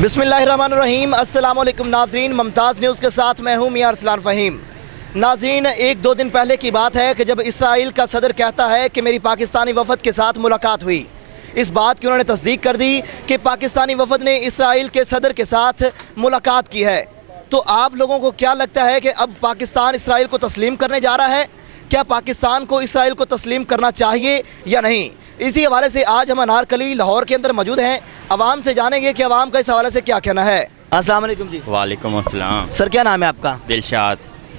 बिस्मिल्लाहिर्रहमानिर्रहीम। अस्सलामुअलैकुम नाज़रीन, मुमताज़ न्यूज़ के साथ मैं हूँ मियां अरसलान फ़हीम। नाज़रीन, एक दो दिन पहले की बात है कि जब इसराइल का सदर कहता है कि मेरी पाकिस्तानी वफ़द के साथ मुलाकात हुई, इस बात की उन्होंने तस्दीक कर दी कि पाकिस्तानी वफ़द ने इसराइल के सदर के साथ मुलाकात की है। तो आप लोगों को क्या लगता है कि अब पाकिस्तान इसराइल को तस्लीम करने जा रहा है? क्या पाकिस्तान को इसराइल को तस्लीम करना चाहिए या नहीं? इसी हवाले से आज हम अनारकली लाहौर के अंदर मौजूद हैं। आवाम से जानेंगे कि आवाम का इस हवाले से क्या कहना है। अस्सलाम वालेकुम जी। वालेकुम अस्सलाम। सर, क्या नाम है आपका? दिलशाद।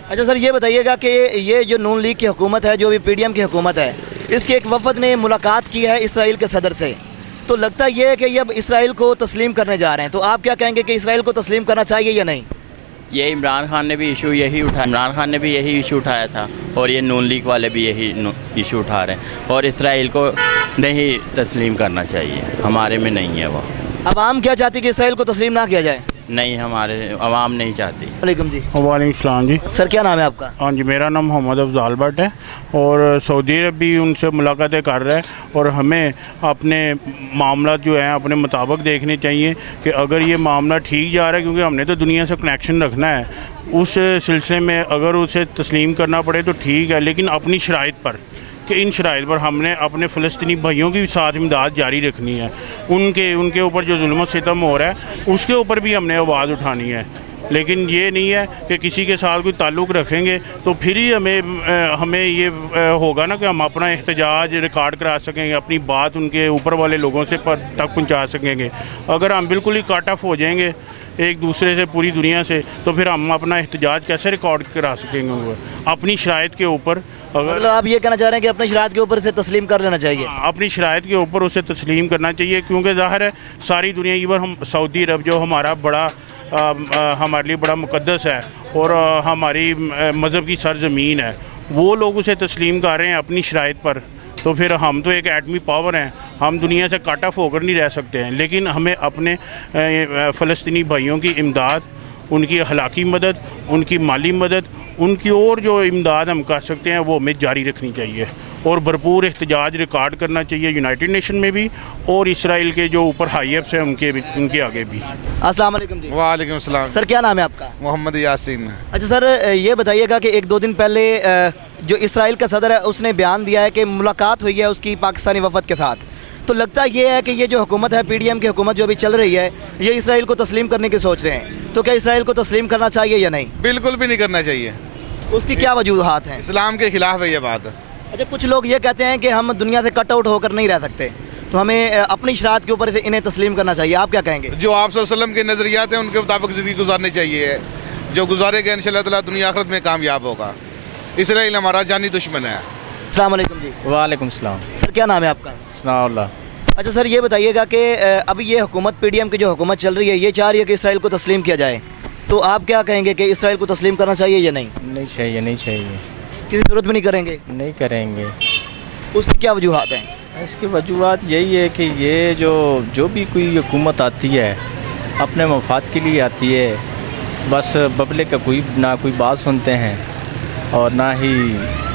अच्छा सर, ये बताइएगा कि ये जो नून लीग की हुकूमत है, जो भी PDM की हुकूमत है, इसके एक वफद ने मुलाकात की है इसराइल के सदर से। तो लगता ये है कि ये अब इसराइल को तस्लीम करने जा रहे हैं। तो आप क्या कहेंगे कि इसराइल को तस्लीम करना चाहिए या नहीं? ये इमरान खान ने भी यही इशू उठाया था और ये नून लीग वाले भी यही इशू उठा रहे हैं और इसराइल को नहीं तस्लीम करना चाहिए। हमारे में नहीं है वो। आवाम क्या चाहती है कि इसराइल को तस्लीम ना किया जाए? नहीं, हमारे अवाम नहीं चाहती। वालेकुम जी। वालेकुम सलाम जी। सर, क्या नाम है आपका? हाँ जी, मेरा नाम मोहम्मद अफजाल भट्ट है और सऊदी अरब भी उनसे मुलाकातें कर रहा है और हमें अपने मामला जो हैं अपने मुताबिक देखने चाहिए कि अगर ये मामला ठीक जा रहा है, क्योंकि हमने तो दुनिया से कनेक्शन रखना है, उस सिलसिले में अगर उसे तस्लीम करना पड़े तो ठीक है, लेकिन अपनी शराइत पर कि इन शराइत पर हमने अपने फ़लस्तीनी भाइयों की साथ इमदाद जारी रखनी है। उनके ऊपर जो जुल्म सितम हो रहा है उसके ऊपर भी हमने आवाज़ उठानी है। लेकिन ये नहीं है कि किसी के साथ कोई ताल्लुक़ रखेंगे तो फिर ही हमें ये होगा ना कि हम अपना एहतजाज रिकॉर्ड करा सकेंगे, अपनी बात उनके ऊपर वाले लोगों से तक पहुंचा सकेंगे। अगर हम बिल्कुल ही कट ऑफ हो जाएंगे एक दूसरे से, पूरी दुनिया से, तो फिर हम अपना एहतजाज कैसे रिकॉर्ड करा सकेंगे? वो अपनी शराइत के ऊपर मतलब आप ये कहना चाह रहे हैं कि अपनी शराइत के ऊपर से तस्लीम कर लेना चाहिए? अपनी शराइत के ऊपर उसे तस्लीम करना चाहिए, क्योंकि ज़ाहिर है सारी दुनिया, इवन हम सऊदी अरब जो हमारा हमारे लिए बड़ा मुक़द्दस है और हमारी मज़हब की सरज़मीन है, वो लोग उसे तस्लीम कर रहे हैं अपनी शराइत पर। तो फिर हम तो एक एटमी पावर हैं, हम दुनिया से कट ऑफ होकर नहीं रह सकते हैं। लेकिन हमें अपने फ़लस्तीनी भाइयों की इमदाद, उनकी अखलाकी मदद, उनकी माली मदद, उनकी और जो इमदाद हम कर सकते हैं वो हमें जारी रखनी चाहिए और भरपूर एहतजाज रिकॉर्ड करना चाहिए यूनाइटेड नेशन में भी और इसराइल के जो ऊपर हाई अप्स हैं उनके आगे भी। अस्सलाम वालेकुम जी। वालेकुम सलाम। सर, क्या नाम है आपका? मोहम्मद यासीन। अच्छा सर, ये बताइएगा कि एक दो दिन पहले जो इसराइल का सदर है उसने बयान दिया है कि मुलाकात हुई है उसकी पाकिस्तानी वफद के साथ। तो लगता ये है कि ये जो हुकूमत है, PDM की हुकूमत जो अभी चल रही है, ये इसराइल को तस्लीम करने की सोच रहे हैं। तो क्या इसराइल को तस्लीम करना चाहिए या नहीं? बिल्कुल भी नहीं करना चाहिए। उसकी क्या वजूहात हैं? इस्लाम के खिलाफ है ये बात। अच्छा, कुछ लोग ये कहते हैं कि हम दुनिया से कट आउट होकर नहीं रह सकते, तो हमें अपनी शरात के ऊपर इन्हें तस्लीम करना चाहिए। आप क्या कहेंगे? जो आप सल्लल्लाहु अलैहि वसल्लम के नज़रियात हैं उनके मुताबिक ज़िंदगी गुजारनी चाहिए। जो गुजारेगा इंशाअल्लाह ताला दुनिया आखिरत में कामयाब होगा। इसराइल हमारा जानी दुश्मन है। अस्सलाम वालेकुम जी। वालेकुम सलाम। सर, क्या नाम है आपका? सनाउल्लाह। अच्छा सर, ये बताइएगा कि अभी ये हुकूमत PDM की जो हुकूमत चल रही है, ये चाह रही है कि इसराइल को तस्लीम किया जाए। तो आप क्या कहेंगे कि इसराइल को तस्लीम करना चाहिए या नहीं? नहीं चाहिए। किसी सूरत में नहीं करेंगे? नहीं करेंगे। उसकी क्या वजूहात हैं? इसकी वजूहत यही है कि ये जो भी कोई हुकूमत आती है अपने मफाद के लिए आती है, बस पब्लिक का कोई बात सुनते हैं और ना ही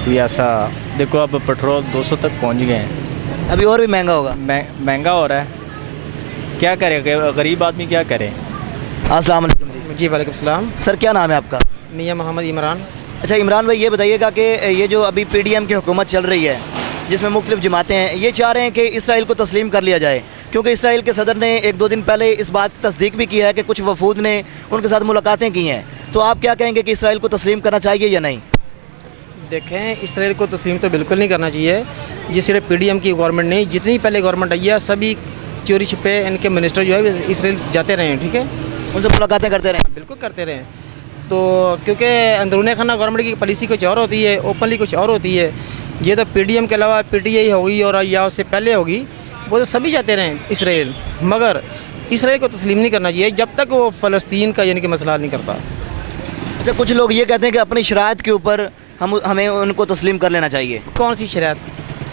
कोई ऐसा। देखो अब पेट्रोल 200 तक पहुंच गए हैं, अभी और भी महंगा होगा। महंगा हो रहा है, क्या करे गरीब आदमी क्या करे? अस्सलाम वालेकुम जी। जी वालेकुम सलाम। सर, क्या नाम है आपका? मियां मोहम्मद इमरान। अच्छा इमरान भाई, ये बताइएगा कि ये जो अभी PDM की हुकूमत चल रही है, जिसमें मुख्तलिफ जमातें हैं, ये चाह रहे हैं कि इसराइल को तस्लीम कर लिया जाए, क्योंकि इसराइल के सदर ने एक दो दिन पहले इस बात की तस्दीक भी की है कि कुछ वफूद ने उनके साथ मुलाकातें की हैं। तो आप क्या कहेंगे कि इसराइल को तस्लीम करना चाहिए या नहीं? देखें, इसराइल को तस्लीम तो बिल्कुल नहीं करना चाहिए। ये सिर्फ PDM की गवर्नमेंट नहीं, जितनी पहले गवर्नमेंट आई है सभी चोरी छिपे इनके मिनिस्टर जो है इसराइल जाते रहे हैं, ठीक है, उनसे मुलाकातें करते रहे? बिल्कुल करते रहे। तो क्योंकि अंदरूनी खाना गवर्नमेंट की पॉलिसी कुछ और होती है, ओपनली कुछ और होती है। ये तो PDM के अलावा PTI होगी और या उससे पहले होगी, वो तो सभी जाते रहे इसराइल। मगर इसराइल को तस्लीम नहीं करना चाहिए जब तक वो फ़लस्तीन का यानी कि मसला हल नहीं करता। अच्छा, कुछ लोग ये कहते हैं कि अपनी शराइत के ऊपर हमें उनको तस्लीम कर लेना चाहिए। कौन सी शराइत?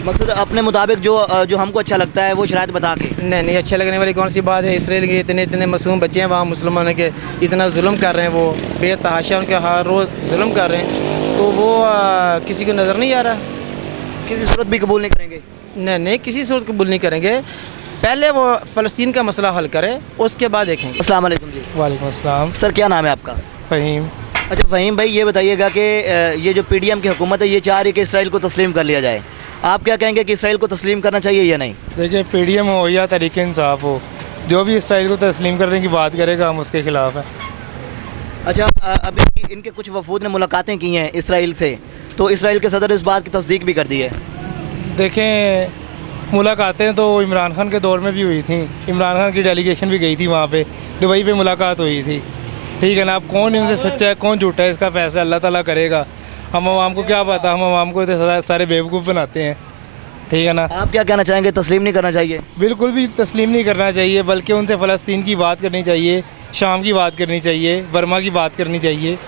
मतलब अपने मुताबिक जो हमको अच्छा लगता है वो शराइत बता के। नहीं, अच्छे लगने वाली कौन सी बात है? इसराइल के इतने मासूम बच्चे हैं वहाँ, मुसलमानों के इतना जुल्म कर रहे हैं, वो बेतहाशा उनके हर रोज़ जुल्म कर रहे हैं, तो वो किसी को नज़र नहीं आ रहा? किसी सूरत भी कबूल नहीं करेंगे? नहीं, किसी सूरत कबूल नहीं करेंगे। पहले वो फ़लस्तीन का मसला हल करे, उसके बाद देखेंगे। अस्सलाम वालेकुम जी। वालेकुम अस्सलाम। सर क्या नाम है आपका? फ़हीम। अच्छा फ़हीम भाई, ये बताइएगा कि ये जो पीडीएम की हुकूमत है ये चाह रही है कि इसराइल को तस्लीम कर लिया जाए, आप क्या कहेंगे कि इसराइल को तस्लीम करना चाहिए या नहीं? देखिए, पीडीएम हो या तहरीक इंसाफ हो, जो भी इसराइल को तस्लीम करने की बात करेगा हम उसके ख़िलाफ़ हैं। अच्छा, अभी इनके कुछ वफूद ने मुलाकातें की हैं इसराइल से, तो इसराइल के सदर ने इस बात की तस्दीक भी कर दी है। देखें, मुलाकातें तो इमरान खान के दौर में भी हुई थी, इमरान खान की डेलीगेशन भी गई थी वहाँ पे, दुबई पे मुलाकात हुई थी। ठीक है ना, अब कौन इनसे सच्चा है कौन झूठा है इसका फ़ैसला अल्लाह ताला करेगा। हम आवाम को क्या पता, हम आवाम को तो सारे बेवकूफ़ बनाते हैं। ठीक है ना। आप क्या कहना चाहेंगे, तस्लीम नहीं करना चाहिए? बिल्कुल भी तस्लीम नहीं करना चाहिए, बल्कि उनसे फ़लस्तीन की बात करनी चाहिए, शाम की बात करनी चाहिए, बर्मा की बात करनी चाहिए।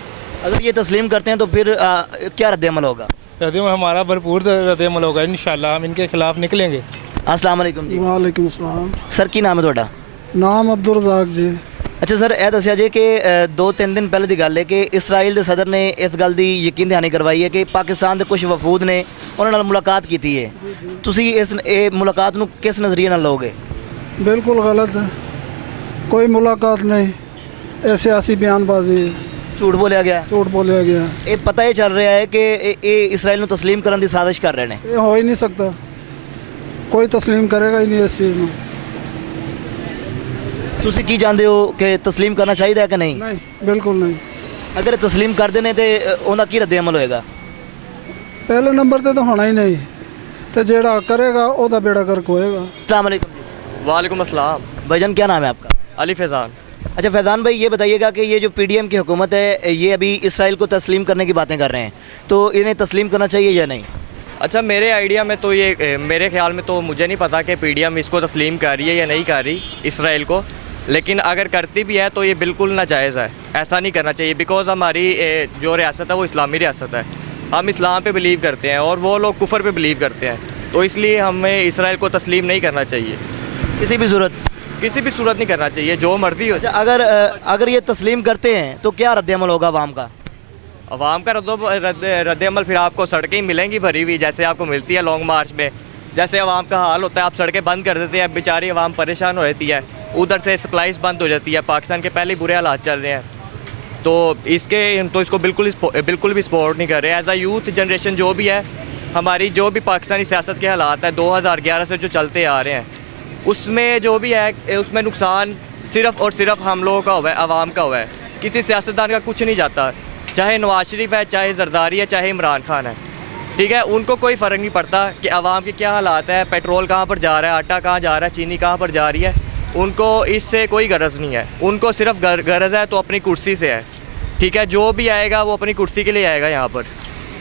अगर ये तस्लीम करते हैं तो फिर क्या रद्द-ए-अमल होगा? रद्द-ए-अमल हमारा भरपूर रद्द-ए-अमल होगा इंशाल्लाह, हम इनके खिलाफ निकलेंगे। अस्सलाम वालेकुम जी। वालेकुम अस्सलाम। सर की नाम है ਤੁਹਾਡਾ? नाम अब्दुल रज़ाक जी। अच्छा सर, ਇਹ ਦੱਸਿਆ ਜੇ ਕਿ 2-3 ਦਿਨ ਪਹਿਲੇ ਦੀ ਗੱਲ ਹੈ ਕਿ ਇਸਰਾਈਲ ਦੇ ਸਦਰ ਨੇ ਇਸ ਗੱਲ ਦੀ ਯਕੀਨ ਦਹਾਨੀ ਕਰਵਾਈ ਹੈ ਕਿ ਪਾਕਿਸਤਾਨ ਦੇ ਕੁਝ ਵਫੂਦ ਨੇ ਉਹਨਾਂ ਨਾਲ ਮੁਲਾਕਾਤ ਕੀਤੀ ਹੈ। ਤੁਸੀਂ ਇਹ ਮੁਲਾਕਾਤ ਨੂੰ ਕਿਸ ਨਜ਼ਰੀਏ ਨਾਲ ਲਓਗੇ? बिल्कुल गलत है, कोई मुलाकात नहीं, ये सियासी बयानबाजी है, ਝੂਠ ਬੋਲਿਆ ਗਿਆ। झूठ बोलिया गया। ਇਹ ਪਤਾ ਇਹ ਚੱਲ ਰਿਹਾ ਹੈ ਕਿ ਇਹ ਇਸਰਾਈਲ ਨੂੰ ਤਸਲੀਮ ਕਰਨ ਦੀ ਸਾਜ਼ਿਸ਼ ਕਰ ਰਹੇ ਨੇ। ये हो ही नहीं सकता, कोई तस्लीम करेगा ही नहीं इस चीज़ में। ਤੁਸੀਂ ਕੀ ਜਾਣਦੇ ਹੋ ਕਿ ਤਸਲੀਮ ਕਰਨਾ ਚਾਹੀਦਾ ਹੈ ਕਿ ਨਹੀਂ? नहीं, बिल्कुल नहीं। ਅਗਰ ਇਹ ਤਸਲੀਮ ਕਰਦੇ ਨੇ ਤੇ ਉਹਦਾ ਕੀ ਰੱਦ-ए-ਅਮਲ ਹੋਏਗਾ? पहले नंबर पे तो होना ही नहीं, तो जेड़ा करेगा ओदा बेड़ा गर्क होएगा। अस्सलाम वालेकुम जी। वालेकुम अस्सलाम। भाईजान क्या नाम है आपका? अली फैज़ान। अच्छा फैज़ान भाई, ये बताइएगा कि ये जो पीडीएम की हुकूमत है ये अभी इसराइल को तस्लीम करने की बातें कर रहे हैं, तो इन्हें तस्लीम करना चाहिए या नहीं? अच्छा, मेरे आइडिया में तो ये मेरे ख्याल में तो मुझे नहीं पता कि पीडीएम इसको तस्लीम कर रही है या नहीं कर रही इसराइल को, लेकिन अगर करती भी है तो ये बिल्कुल नाजायज़ है, ऐसा नहीं करना चाहिए। बिकॉज़ हमारी जो रियासत है वो इस्लामी रियासत है, हम इस्लाम पे बिलीव करते हैं और वो लोग कुफर पे बिलीव करते हैं, तो इसलिए हमें इसराइल को तस्लीम नहीं करना चाहिए, किसी भी सूरत नहीं करना चाहिए, जो मर्जी हो। अच्छा, अगर ये तस्लीम करते हैं तो क्या रद्द-ए-अमल होगा आवाम का? अवाम का रद्द-ए-अमल फिर आपको सड़कें ही मिलेंगी भरी हुई, जैसे आपको मिलती है लॉन्ग मार्च में, जैसे अवाम का हाल होता है। आप सड़कें बंद कर देते हैं, बेचारी अवाम परेशान हो जाती है, उधर से सप्लाईज बंद हो जाती है, पाकिस्तान के पहले ही बुरे हालात चल रहे हैं, तो इसको बिल्कुल भी सपोर्ट नहीं कर रहे। एज आ यूथ जनरेशन जो भी है हमारी, जो भी पाकिस्तानी सियासत के हालात है 2011 से जो चलते आ रहे हैं, उसमें जो भी है उसमें नुकसान सिर्फ़ और सिर्फ हम लोगों का हुआ है, आवाम का हुआ है, किसी सियासतदान का कुछ नहीं जाता, चाहे नवाज शरीफ है, चाहे जरदारी है, चाहे इमरान खान है। ठीक है, उनको कोई फ़र्क नहीं पड़ता कि आवाम के क्या हालात है, पेट्रोल कहाँ पर जा रहा है, आटा कहाँ जा रहा है, चीनी कहाँ पर जा रही है, उनको इससे कोई गरज नहीं है, उनको सिर्फ गरज है तो अपनी कुर्सी से है। ठीक है, जो भी आएगा वो अपनी कुर्सी के लिए आएगा यहाँ पर,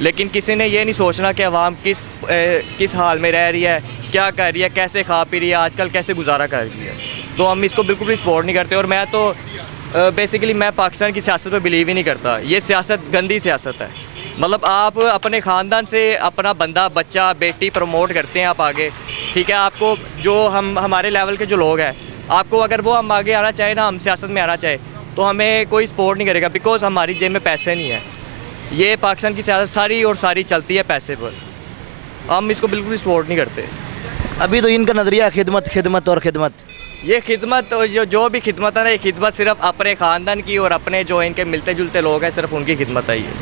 लेकिन किसी ने ये नहीं सोचना कि आवाम किस हाल में रह रही है, क्या कर रही है, कैसे खा पी रही है, आजकल कैसे गुजारा कर रही है, तो हम इसको बिल्कुल भी सपोर्ट नहीं करते। और मैं तो बेसिकली मैं पाकिस्तान की सियासत पर बिलीव ही नहीं करता, ये सियासत गंदी सियासत है। मतलब आप अपने ख़ानदान से अपना बंदा, बच्चा, बेटी प्रमोट करते हैं आप आगे। ठीक है, आपको जो हमारे लेवल के जो लोग हैं, आपको अगर वो हम आगे आना चाहे ना, हम सियासत में आना चाहे, तो हमें कोई सपोर्ट नहीं करेगा, बिकॉज हमारी जेब में पैसे नहीं है। ये पाकिस्तान की सियासत सारी चलती है पैसे पर, हम इसको बिल्कुल भी सपोर्ट नहीं करते। अभी तो इनका नज़रिया खिदमत और खिदमत, ये खिदमत जो भी खिदमत है ना, ये खिदमत सिर्फ अपने ख़ानदान की और अपने जो इनके मिलते जुलते लोग हैं सिर्फ उनकी खिदमत है ये।